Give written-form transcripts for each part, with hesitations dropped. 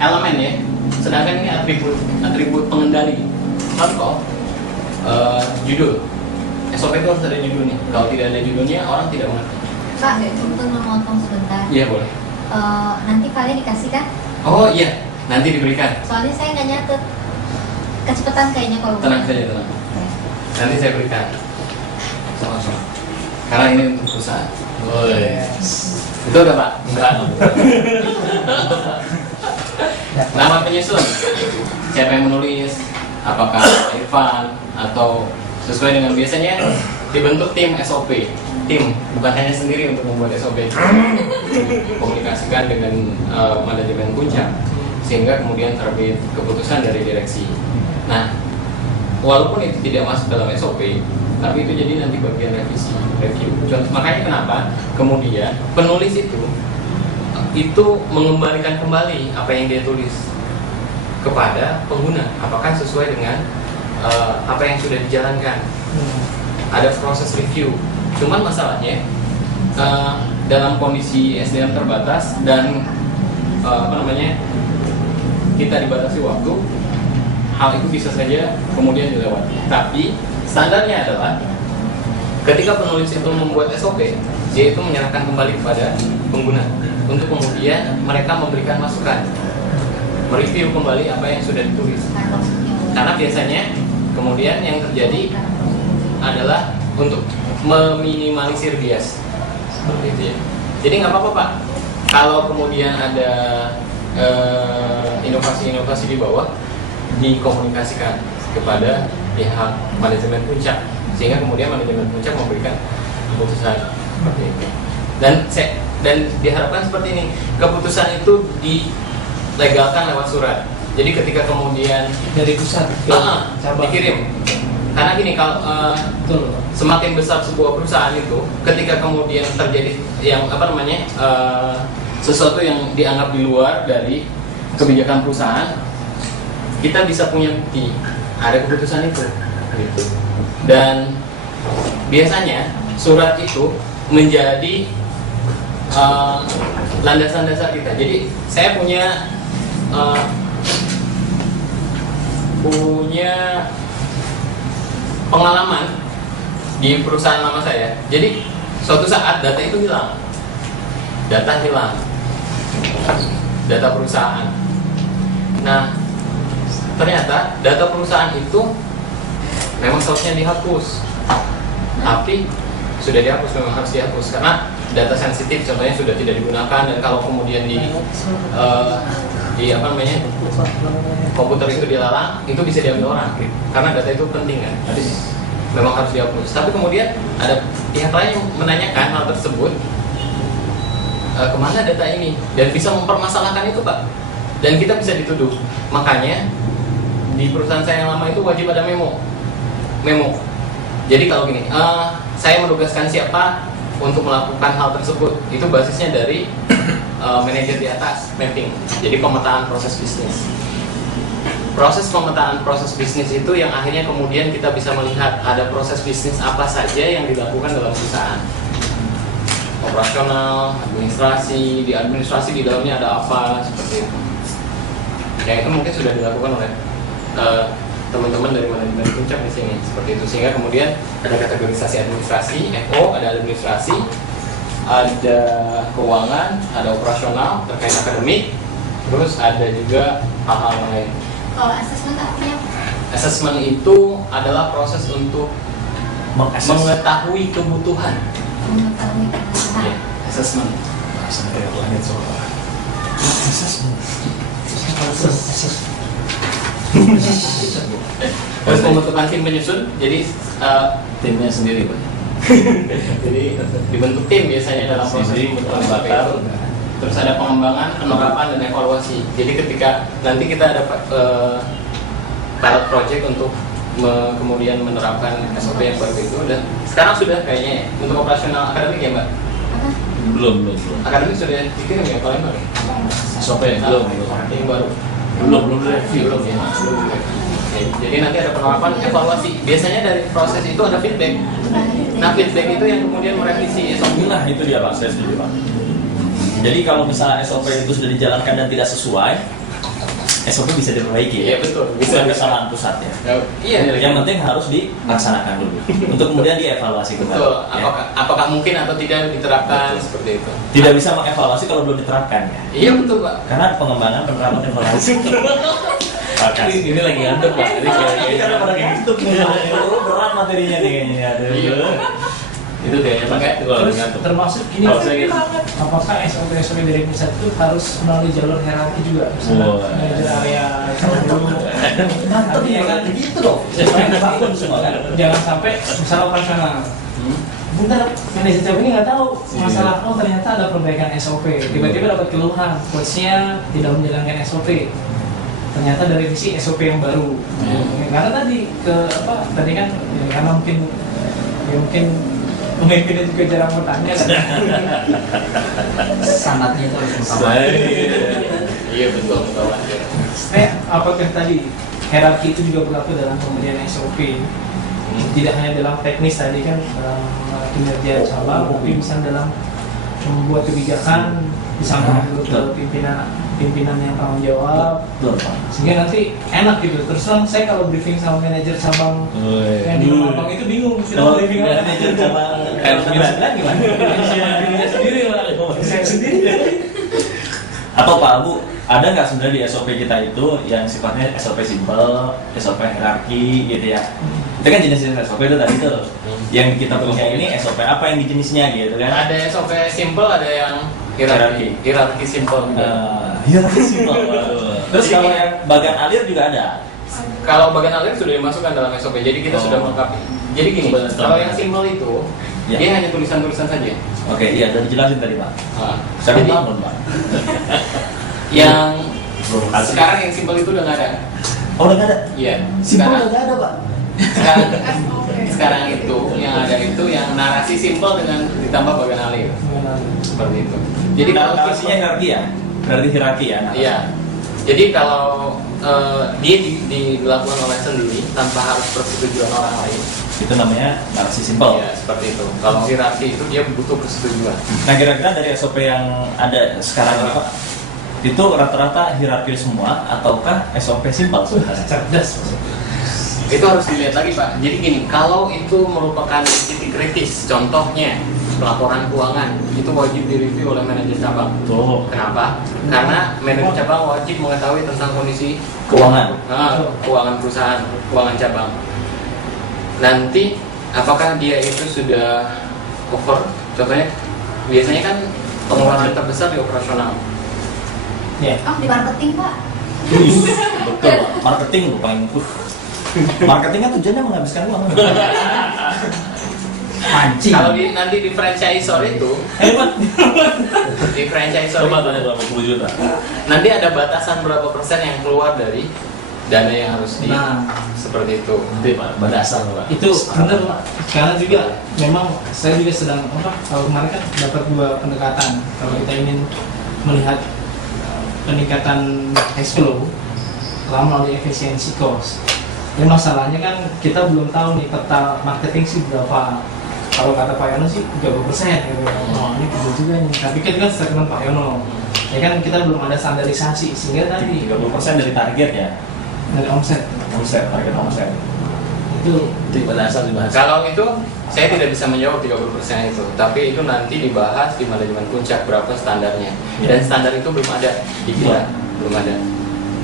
elemen ya, sedangkan ini atribut pengendali. Contoh, judul. SOP itu harus ada judulnya. Kalau tidak ada judulnya, orang tidak mengerti. Pak, untuk memotong sebentar. Iya boleh. Nanti kalian dikasih kan? Oh iya, nanti diberikan. Soalnya saya nggak nyatet. Kecepatan kayaknya kalau. Tenang saja, tenang. Nanti saya berikan. Sama-sama. Karena ini untuk perusahaan. Itu udah Pak? Enggak. Nama penyusun. Siapa yang menulis? Apakah Irfan atau sesuai dengan biasanya dibentuk tim SOP. Tim bukan hanya sendiri untuk membuat SOP. Komunikasikan dengan manajemen puncak sehingga kemudian terbit keputusan dari direksi. Nah, walaupun itu tidak masuk dalam SOP, tapi itu jadi nanti bagian review. Makanya kenapa kemudian penulis itu mengembalikan kembali apa yang dia tulis kepada pengguna, apakah sesuai dengan apa yang sudah dijalankan. Ada proses review. Cuman masalahnya dalam kondisi SDM terbatas dan kita dibatasi waktu, hal itu bisa saja kemudian dilewati. Tapi standarnya adalah ketika penulis itu membuat SOP, dia itu menyerahkan kembali kepada pengguna untuk kemudian mereka memberikan masukan, mereview kembali apa yang sudah ditulis. Karena biasanya kemudian yang terjadi adalah untuk meminimalisir bias seperti itu ya. Jadi nggak apa-apa Pak, kalau kemudian ada inovasi-inovasi di bawah dikomunikasikan kepada pihak manajemen puncak sehingga kemudian manajemen puncak memberikan keputusan seperti itu. Dan diharapkan seperti ini, keputusan itu dilegalkan lewat surat. Jadi ketika kemudian dari pusat dikirim. Karena gini, kalau semakin besar sebuah perusahaan itu, ketika kemudian terjadi yang sesuatu yang dianggap di luar dari kebijakan perusahaan, kita bisa punya bukti ada keputusan itu, gitu. Dan biasanya surat itu menjadi landasan dasar kita. Jadi saya punya pengalaman di perusahaan lama saya. Jadi suatu saat data itu hilang, data perusahaan. Nah, ternyata data perusahaan itu memang seharusnya dihapus, tapi sudah dihapus, memang harus dihapus karena data sensitif contohnya sudah tidak digunakan. Dan kalau kemudian komputer itu dilarang, itu bisa diambil orang karena data itu penting kan, jadi memang harus dihapus. Tapi kemudian ada pihak lain yang menanyakan hal tersebut, kemana data ini, dan bisa mempermasalahkan itu Pak, dan kita bisa dituduh. Makanya di perusahaan saya yang lama itu wajib ada memo. Jadi kalau gini, saya menugaskan siapa untuk melakukan hal tersebut, itu basisnya dari manajer di atas, mapping. Jadi pemetaan proses bisnis. Proses pemetaan proses bisnis itu yang akhirnya kemudian kita bisa melihat ada proses bisnis apa saja yang dilakukan dalam perusahaan. Operasional, administrasi, di dalamnya ada apa, seperti itu. Ya itu mungkin sudah dilakukan oleh teman-teman dari manajemen puncak di sini, seperti itu. Sehingga kemudian ada kategorisasi administrasi, FO, ada administrasi, ada keuangan, ada operasional terkait akademik, terus ada juga hal-hal lain. Kalau asesmen artinya apa? Asesmen itu adalah proses untuk mengetahui kebutuhan. Mengetahui kebutuhan. Ya, asesmen. Terus pembentukan tim penyusun, jadi timnya sendiri Pak. jadi dibentuk tim biasanya dalam proses pembentukan bakar. Terus ada pengembangan, penerapan, dan evaluasi. Jadi ketika nanti kita ada pilot project untuk kemudian menerapkan SOP yang baru itu, dan sekarang sudah kayaknya untuk operasional akademik ya Mbak? Belum. Akademik sudah dikirim ya Palembang? SOP belum. Yang baru? Belum review belum ya. Jadi nanti ada penerapan, evaluasi. Biasanya dari proses itu ada feedback. Nah feedback itu yang kemudian merevisi SOP. Nah itu dia Pak, saya setuju Pak. Jadi kalau misalnya SOP itu sudah dijalankan dan tidak sesuai, SOP bisa diperbaiki Iya ya. betul. Bukan kesalahan pusat ya. Iya. Yang penting harus dilaksanakan dulu untuk kemudian dievaluasi kembali. Betul. Ya. Apakah mungkin atau tidak diterapkan seperti itu? Tidak bisa mengevaluasi kalau belum diterapkan ya. Iya betul Pak. Karena pengembangan penerapan evaluasi. Ini lagi ngantuk Pak. Ini Ini karena pada ngantuk nih. Berat materinya nih kayaknya. Aduh. itu kayaknya pakai kalau lagi Terus ngantuk. termasuk ini Kalau saya gitu. apakah SOP dari pusat itu harus melalui jalur hierarki juga? Misalnya Wah. manajer area dulu. Artinya kan gitu dong. Supaya bangun semua kan. jangan sampai misalnya operasional. Bentar, manajer cabang ini nggak tahu masalah. Oh ternyata ada perbaikan SOP. Tiba-tiba dapat keluhan, coachnya tidak menjalankan SOP. Ternyata ada revisi SOP yang baru. Karena tadi tadi kan ya, karena mungkin pemimpinnya juga jarang bertanya kan. Sanatnya itu harus utama. Iya betul betul. Apakah tadi hierarki itu juga berlaku dalam pemberian SOP? Tidak hanya dalam teknis tadi kan dalam kinerja cabang, tapi bisa dalam membuat kebijakan disampaikan dulu ke pimpinan yang tanggung jawab, sehingga nanti enak gitu. Terus terang saya kalau briefing sama manajer cabang yang di Mampang itu bingung kita briefing apa. Manajer cabang Sembilan gimana? Dirinya sendiri lah, saya sendiri. Atau Pak Abu, ada nggak sebenarnya di SOP kita itu yang sifatnya SOP simple, SOP hierarki gitu ya? Itu kan jenis-jenis SOP itu tadi tuh. Yang kita punya ini SOP apa yang di jenisnya gitu kan? Ada SOP simple, ada yang hierarki simple juga. Hierarki simple. Terus kalau yang bagian alir juga ada. Kalau bagian alir sudah dimasukkan dalam SOP, jadi kita sudah melengkapi. Jadi gini, kalau yang simple itu Ya. dia hanya tulisan-tulisan saja. Oke, iya udah dijelasin tadi Pak. Saya Jadi bangun Pak. yang sekarang yang simple itu udah nggak ada. Oh udah nggak ada? Iya. Simple Sekarang, udah nggak ada Pak. sekarang itu yang ada itu yang narasi simple dengan ditambah bagian alir seperti itu. Jadi kalau narasinya hierarki ya? Berarti hierarki ya? Iya. Jadi kalau dia dilakukan oleh sendiri tanpa harus persetujuan orang lain, Itu namanya narasi simple. ya seperti itu. Kalau hierarki itu dia butuh persetujuan. Nah kira-kira dari SOP yang ada sekarang ini Pak, itu rata-rata hierarki semua ataukah SOP simple sebenarnya? Cerdas. Itu harus dilihat lagi Pak. Jadi gini, kalau itu merupakan titik kritis, contohnya laporan keuangan, itu wajib direview oleh manajer cabang. Tuh. Kenapa? Karena manajer cabang wajib mengetahui tentang kondisi Keuangan. keuangan perusahaan, keuangan cabang. Nanti apakah dia itu sudah over? Contohnya, biasanya kan pengeluaran terbesar di operasional. Ya. Oh, di marketing Pak. Betul, marketing loh paling marketing kan tujuannya menghabiskan uang. Mancing. Kalau nanti di franchisor itu, di franchisor Coba itu, tanya berapa puluh juta. nanti ada batasan berapa persen yang keluar dari dana yang harus di Nah. seperti itu. Nanti Pak, berdasar Pak. Itu benar Pak. Sekarang juga memang saya juga sedang kalau kemarin kan dapat dua pendekatan. Kalau kita ingin melihat peningkatan cash flow melalui efisiensi cost. Ya masalahnya kan kita belum tahu nih peta marketing sih berapa. Kalau kata Pak Yono sih 30% gitu. Oh, ini betul juga nih. Tapi kan itu kan statement Pak Yono. Ya kan kita belum ada standarisasi sehingga tadi 30% dari target ya, dari omset target omset. itu Nanti berdasar dibahas. Kalau itu saya tidak bisa menjawab 30% itu, tapi itu nanti dibahas di manajemen puncak berapa standarnya. Dan standar itu belum ada di kita, belum ada.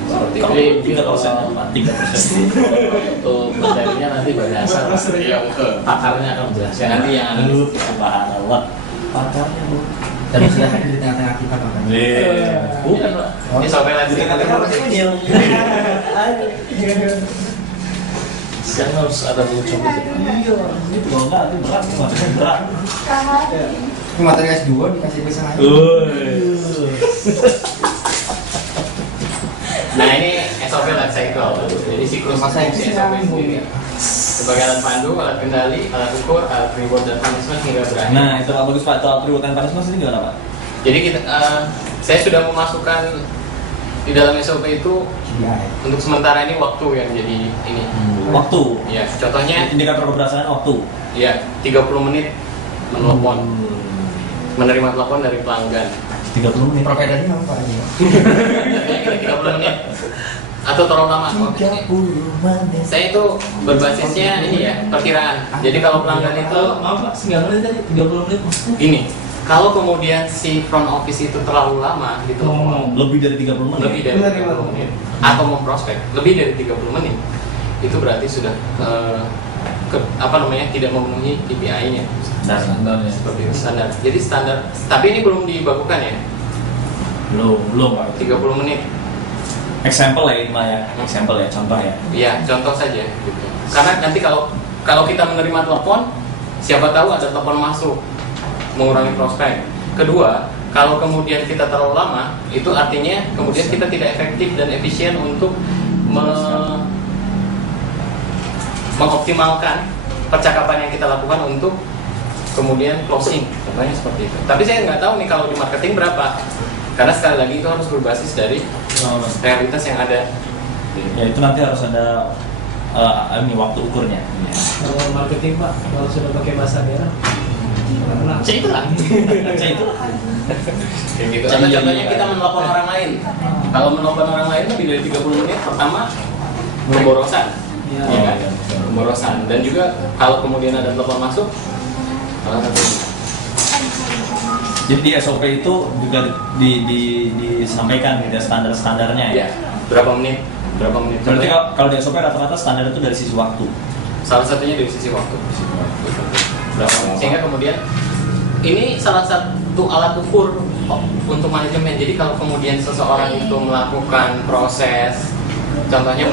Seperti Kalau itu. 3%, Pak, 3%. Untuk materinya nanti berdasar. Iya betul. Pakarnya akan menjelaskan. Nanti yang Aduh, subhanallah. Pakarnya Bu. Dan sudah hadir di tengah-tengah kita Pak. Bukan Pak. ini sampai Di lagi. tengah-tengah masih kecil. Yang harus ada lucu gitu. Iya, ini kalau enggak itu berat, maksudnya berat. Ini materi S2 dikasih bisa aja. Nah ini SOP life cycle. Jadi siklus Masa fungsi itu SOP nyambung. sendiri. Sebagai alat pandu, alat kendali, alat ukur, alat reward dan punishment hingga berakhir. Nah, itu Pak bagus Pak, itu reward and punishment ini gimana Pak? Jadi kita, saya sudah memasukkan di dalam SOP itu Iya. untuk sementara ini waktu yang jadi ini. Waktu. Ya, contohnya Indikator keberhasilan waktu. ya 30 menit menelpon, menerima telepon dari pelanggan. 30 menit. Providernya apa Pak? 30 menit. atau terlalu lama. Saya itu berbasisnya ini ya, perkiraan. Jadi kalau pelanggan itu maaf Pak, 9 menit tadi, 30 menit maksudnya? ini, kalau kemudian si front office itu terlalu lama gitu, Lebih dari 30 menit. lebih dari 30 menit, atau memprospek lebih dari 30 menit, itu berarti sudah tidak memenuhi KPI-nya. Nah, Standarnya. Seperti itu, standar. Jadi standar, tapi ini belum dibakukan ya, belum Pak. 30 menit. Example ya ini mah ya, example ya, contoh ya. Iya, contoh saja gitu. Karena nanti kalau kita menerima telepon, siapa tahu ada telepon masuk, mengurangi prospek. Kedua, kalau kemudian kita terlalu lama, itu artinya kemudian kita tidak efektif dan efisien untuk mengoptimalkan percakapan yang kita lakukan untuk kemudian closing, contohnya seperti itu. Tapi saya nggak tahu nih kalau di marketing berapa, karena sekali lagi itu harus berbasis dari realitas yang ada. Ya itu nanti harus ada ini waktu ukurnya. Kalau marketing Pak, kalau sudah pakai bahasa daerah, karena Itulah. itu Kayak gitu. Atau contohnya kita menelpon orang lain. Kalau menelpon orang lain lebih dari 30 menit, pertama pemborosan. ya, Ya kan? Pemborosan. Dan juga kalau kemudian ada telepon masuk, salah satu. Jadi di SOP itu juga disampaikan gitu ya, standar-standarnya ya. Ya, berapa menit? Berapa menit? Berarti kalau di SOP rata-rata standar itu dari sisi waktu. Salah satunya dari sisi waktu. Berapa menit? Sehingga kemudian ini salah satu alat ukur untuk manajemen. Jadi kalau kemudian seseorang itu melakukan proses, contohnya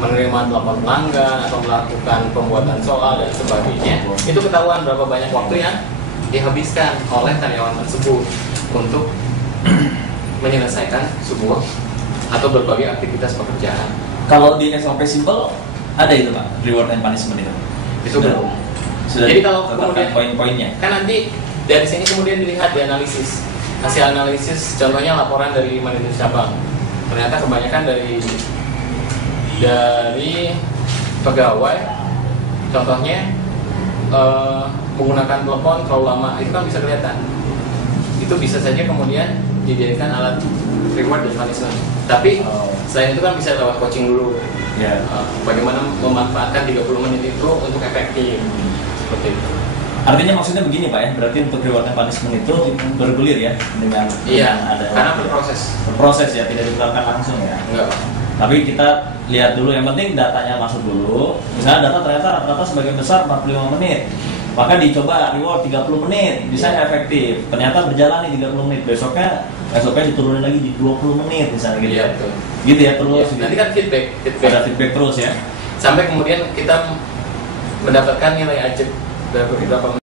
menerima telepon pelanggan atau melakukan pembuatan soal dan sebagainya, itu ketahuan berapa banyak waktu yang dihabiskan oleh karyawan tersebut untuk menyelesaikan sebuah atau berbagai aktivitas pekerjaan. Kalau di SOP simple ada itu Pak, reward and punishment itu. Itu belum. Sudah Jadi kalau ditetapkan kemudian poin-poinnya. kan nanti dari sini kemudian dilihat di analisis, hasil analisis, contohnya laporan dari manajer cabang. Ternyata kebanyakan dari pegawai, contohnya menggunakan telepon terlalu lama, itu kan bisa kelihatan. Itu bisa saja kemudian dijadikan alat reward dan punishment. Tapi selain itu kan bisa lewat coaching dulu. Ya. Bagaimana memanfaatkan 30 menit itu untuk efektif. Seperti itu. Artinya maksudnya begini Pak ya, berarti untuk reward and punishment itu bergulir ya dengan ada karena berproses. berproses ya, tidak diterapkan langsung ya. Enggak. Tapi kita lihat dulu, yang penting datanya masuk dulu. Misalnya data ternyata rata-rata sebagian besar 45 menit, maka dicoba reward 30 menit, bisa efektif. Ternyata berjalan nih 30 menit, besoknya diturunin lagi di 20 menit misalnya gitu. Iya, betul. Gitu ya terus. Ya, nanti kan feedback. Ada feedback terus ya. Sampai kemudian kita mendapatkan nilai ajak berapa